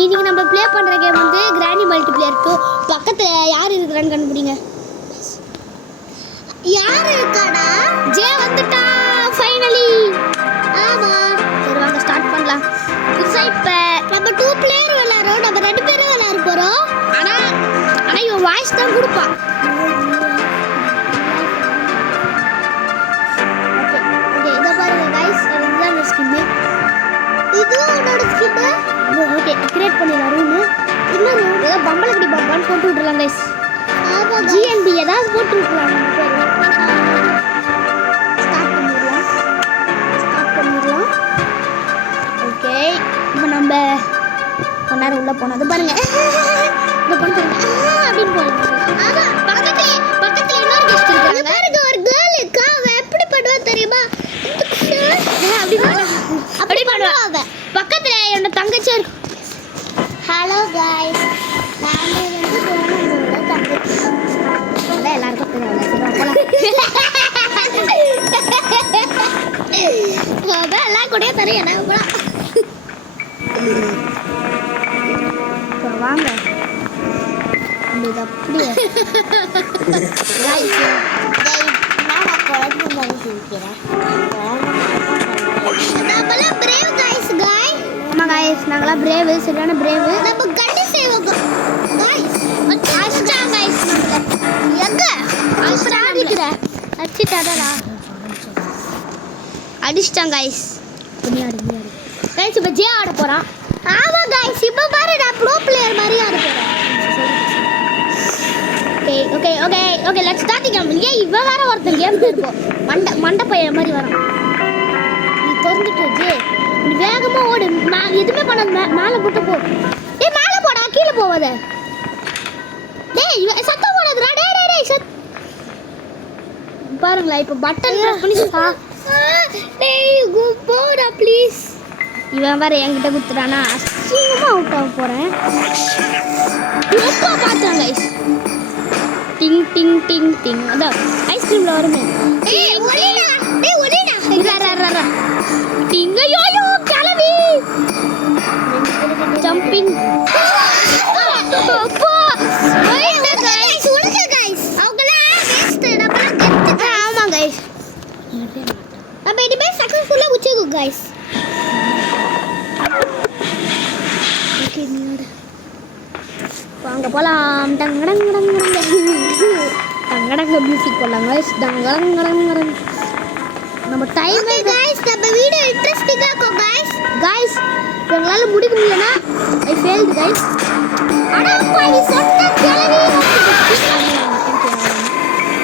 இன்னைக்கு நம்ம ப்ளே பண்ற கேம் வந்து கிராண்டி மல்டிப்ளேயர் 2. பக்கத்துல யார் இருக்குறான்னு கண்டுபிடிங்க. யார் இருக்காடா? ஜே வந்துட்டா ஃபைனலி. ஆமா. சரி வாங்க ஸ்டார்ட் பண்ணலாம். புதுசா இப்ப நம்ம 2 பிளேயர் விளையாடுறோம். நம்ம 2 பேரும் விளையாட போறோம். ஆனா இவன் வாய்ஸ் தான் கொடுப்பா. ஓகே இத பாருங்க गाइस, இதுதான் ஸ்கின். இதுவும் உன்னோட ஸ்கின். ஓகே கிரியேட் பண்ணிடலாம் ரூம். இன்னொரு ஏதோ பம்பளக்கடி பாப்பான்னு போட்டு விட்டுறலாம் गाइस. ஆமா ஜிஎன்பி ஏதாவது போட்டு விட்டுறலாம் நம்ம பேர். ஸ்டார்ட் பண்ணிடலாம். ஓகே இப்போ நம்ம கொஞ்ச நேரம் உள்ள போனோம். அது பாருங்க இந்த பொண்ணு அப்படின்னு போறாங்க. ஆமா பக்கத்துல இன்னொரு கெஸ்ட் இருக்காங்க. பாருங்க ஒரு கேர்ள் இருக்கா. அவ எப்படி பண்ணுவா தெரியுமா? அப்படி பண்ணுவா. பக்கத்துல என்னோட தங்கச்சி இருக்கு. ஹலோ गाइस, நான் வந்து டோனோட தங்கச்சி. அதான் எல்லாருக்கும் தெரியும். அதான் எல்லாம் கூட தெரியும். என்ன போலாம். இப்போ வாங்க இது அப்படியே गाइस நான் குழந்தை மாதிரி சிரிக்கிறேன். நம்மள பிரேவ் गाइस. ஆமா गाइस நாங்களாம் பிரேவ், சரியான பிரேவ். நம்ம கண்டு சேவோம் गाइस. அடிச்சா गाइस நம்மள எங்க அடிச்சுற அடிச்சிட்டாடா. அடிச்சிட்டான் गाइस. புனியாடு गाइस இப்ப ஜே ஆட போறான். ஆமா गाइस இப்போ பாரு நான் ப்ரோ பிளேயர் மாதிரி ஆட போறேன். Okay let's start the game. ஏய் இவ வேற ஒருத்தன் கேம் பேர்ப்போ மண்ட பைய மாதிரி வரான். நீ திறந்துட்டு ஜே நீ வேகமா ஓடு. நான் எதுமே பண்ணாத மேல போட்டு போ. டேய் மேல போடா, கீழ போவாத. டேய் சத்தம் போடாதடா. டேய் சத் பாருங்களா இப்போ பட்டன் பிரஸ் பண்ணி டேய் கோ போடா ப்ளீஸ். இவன் வேற என்கிட்ட குத்துறானா. அசிங்கமா அவுட் ஆக போறேன். எப்போ பார்த்தேன் गाइस. டிங் டிங் டிங் டிங். அதான் ஐஸ்கிரீம்ல வருமே. டேய் ஒளிடா. ரா டிங். ஐயோ கலவி ஜம்பிங். அப்பா ஓடுங்க गाइस. அவங்களா வேஸ்ட். நம்மள கெத்து. ஆமா गाइस. நம்ம இனிமே சக்சஸ்ஃபுல்லா உச்சிருக்கோம் गाइस. ஓகே நீட வாங்க போலாம். டங்கடங் டங்கடங்க மியூசிக் போடலாம் गाइस. டங்கடங் நம்ம டைம் ஓகே गाइस நம்ம வீடியோ இன்ட்ரஸ்டிங்கா இருக்கும் गाइस எங்களால முடிக்க முடியலனா ஐ ஃபெயில்ட் गाइस. அட பாவி சொன்ன கேளவி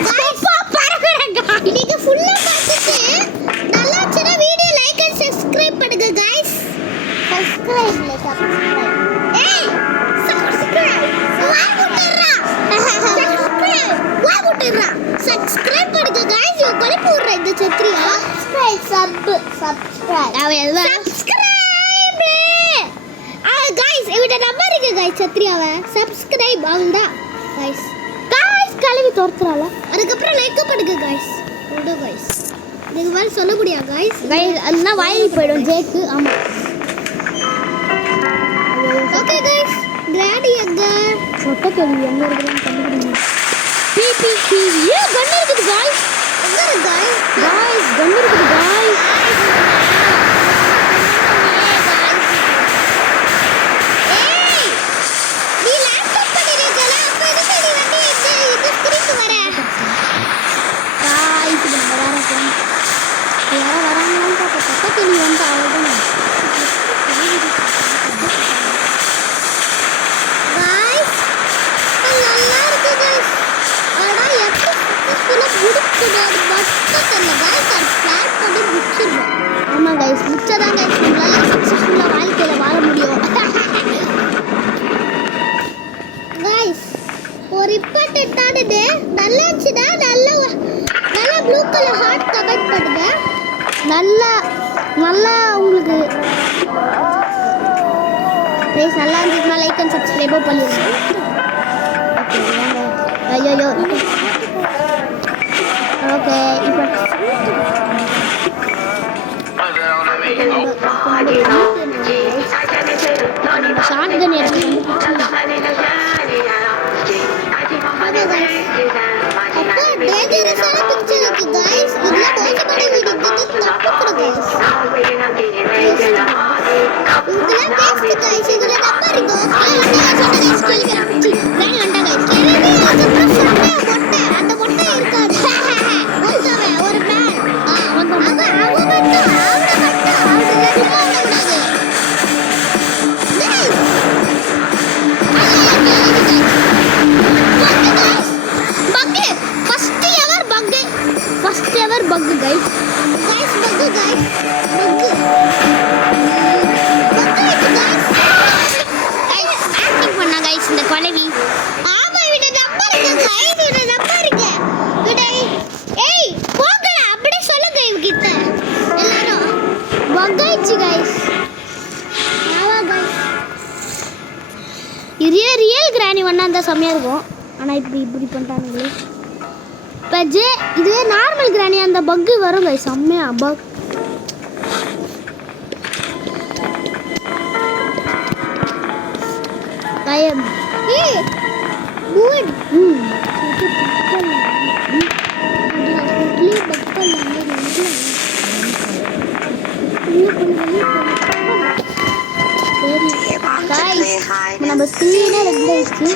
गाइस பாருங்க. நீங்க ஃபுல்லா பார்த்துட்டு நல்லா இருந்துச்சுனா வீடியோ லைக் அண்ட் சப்ஸ்கிரைப் பண்ணுங்க गाइस. சப்ஸ்கிரைப். ஏய் சப்ஸ்கிரைப் சப்ஸ்கிரைப் பண்ணுங்க गाइस. யோ கொலை போடுற இந்த சத்ரியா. சப்ஸ்கிரைப் அவ எல்லாம் சப்ஸ்கிரைப். गाइस இவட நம்பர் இருக்கு गाइस. சத்ரியாவை சப்ஸ்கிரைப் ஆகுதா गाइस. கலவி தோர்த்துறால. அதுக்கு அப்புறம் லைக் பண்ணுங்க गाइस. ஓடு गाइस. நீங்க வேற சொல்ல முடியா गाइस. அதுனா வாயிலி போய்டும் ஜேக்கு. ஆமா ஓகே गाइस கிராடி எங்க சொட்ட கேள்வி எங்க இருக்குன்னு கண்டுபிடிங்க. பிபிசி ஏ கன் இருக்குது गाइस. எங்க இருக்கு गाइस. கன் இருக்குது गाइस. ஏய் நீ லேப்டாப் பண்ணிருக்கல. அப்ப எதுக்கு நீ வந்து இந்த ஸ்கிரீனுக்கு வர? गाइस நம்ம வேற போறோம். யாரோ வராங்களான்னு பார்த்தா சொட்ட கேள்வி வந்து அவ்வளவுதான். गाइस நல்லா இருக்கு गाइस. ஆனா எப்படி சக்சஸ்ஃபுல்லா முடிக்கணும் மட்டும் தெரியல गाइस. அது பிளான் பண்ணி முடிச்சிருவோம். ஆமா गाइस முடிச்சதான் गाइस நம்மளால சக்சஸ்ஃபுல்லா வாழ்க்கையில வாழ முடியும். गाइस ஒரு இம்பார்ட்டன்ட் ஆனது நல்லா இருந்துச்சுன்னா நல்ல ப்ளூ கலர் ஹார்ட் கமெண்ட் பண்ணுங்க. நல்லா உங்களுக்கு गाइस நல்லா இருந்துச்சுன்னா லைக் அண்ட் சப்ஸ்கிரைப் பண்ணிருங்க. ஓகே வாங்க. ஐயோ ஓகே இப்போ ஷாட்கன் गाइस இதுல நம்பர் இருக்கு கிராணி வந்தா गाइस கிளவி அதுக்கு சொன்னே மொட்டை அந்த மொட்டை இருக்காது மொத்தமே ஒரு மேன் அவன் மட்டும் அவன மட்டும் அவன கூடாது பக்கு ஃபர்ஸ்ட் எவர் பக்கு गाइस बग्गू गाइस ஆக்டிங் பண்ணா गाइस இந்த குழவி ஆமா இவன நம்பர் இருக்கு गाइस இவன நம்பர் இருக்கு இவனை ஏய் போங்கடா அப்படியே சொல்லுங்க இவகிட்ட எல்லாரும் பக்காயிச்சு गाइस ஆமா गाइस இதே ரியல் கிராணி வந்தா அந்த செமையா இருக்கும் ஆனா இப்படி பண்ணிட்டானுங்களே பஜ்ஜே இதுவே நார்மல் கிராணி அந்த பக் வரும் गाइस செமையா பக் ஐயம் ஏய் குட் நம்ம ஸ்க்ரீனே ரெட் ஆயிடுச்சு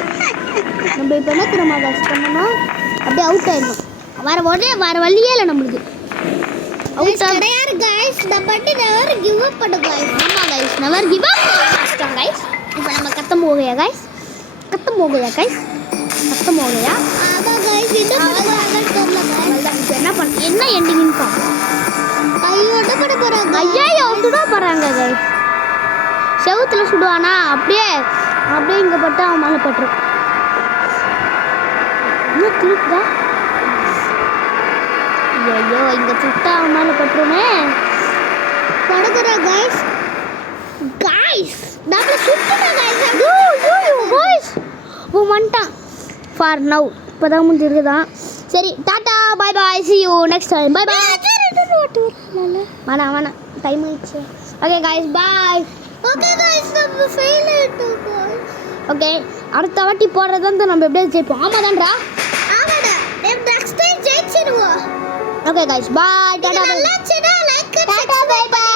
நம்ம இப்போ என்ன தெரியுமா guys பண்ணணும் அப்படியே அவுட் ஆயிடணும் வேற வழியே இல்லை நம்மளுக்கு அவுட் கிடையாது गाइस இந்த பட்டி never give up பண்ணு गाइस ஆமா गाइस never give up கஷ்டம் गाइस இப்போ நம்ம खत्म हो गया गाइस खत्म हो गया ஆமா गाइस இன்னும் பண்ண தெரியல गाइस இப்போ என்ன எண்டிங்னு பாப்போம் ஐயோட பட போறாங்க ஐயோ சுட போறாங்க गाइस செவுத்துல சுடுவானா அப்படியே இங்க பட்டு அவன் மேலே பட்டுரும் என்ன திருப்பா ஐயோ இங்க சுட்டா அவன் மேலே பட்டுருமே படுக்குற गाइस நம்ம சுட்டுறோம் गाइस ஓ வந்துட்டான் ஃபார் நவ் இப்போதான் முடிஞ்சிருக்குதான் சரி tata bye bye see you next time bye bye வேணாம் டைம் ஆயிடுச்சு okay guys bye okay guys நம்ம ஃபெயில் ஆயிட்டோம் गाइस ஓகே அடுத்த வாட்டி போடுறது வந்து நம்ம எப்படியாவது ஜெயிப்போம் ஆமாதான்டா ஆமாடா நெக்ஸ்ட் டைம் ஜெயிச்சிடுவோம் okay guys bye tata bye நல்லா சேனா லைக் டாடா பை பை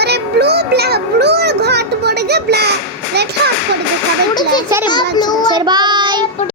ஒரு ப்ளூ ஹார்ட் போடுங்க ரெட் ஹார்ட் போடுங்க சரி பாய்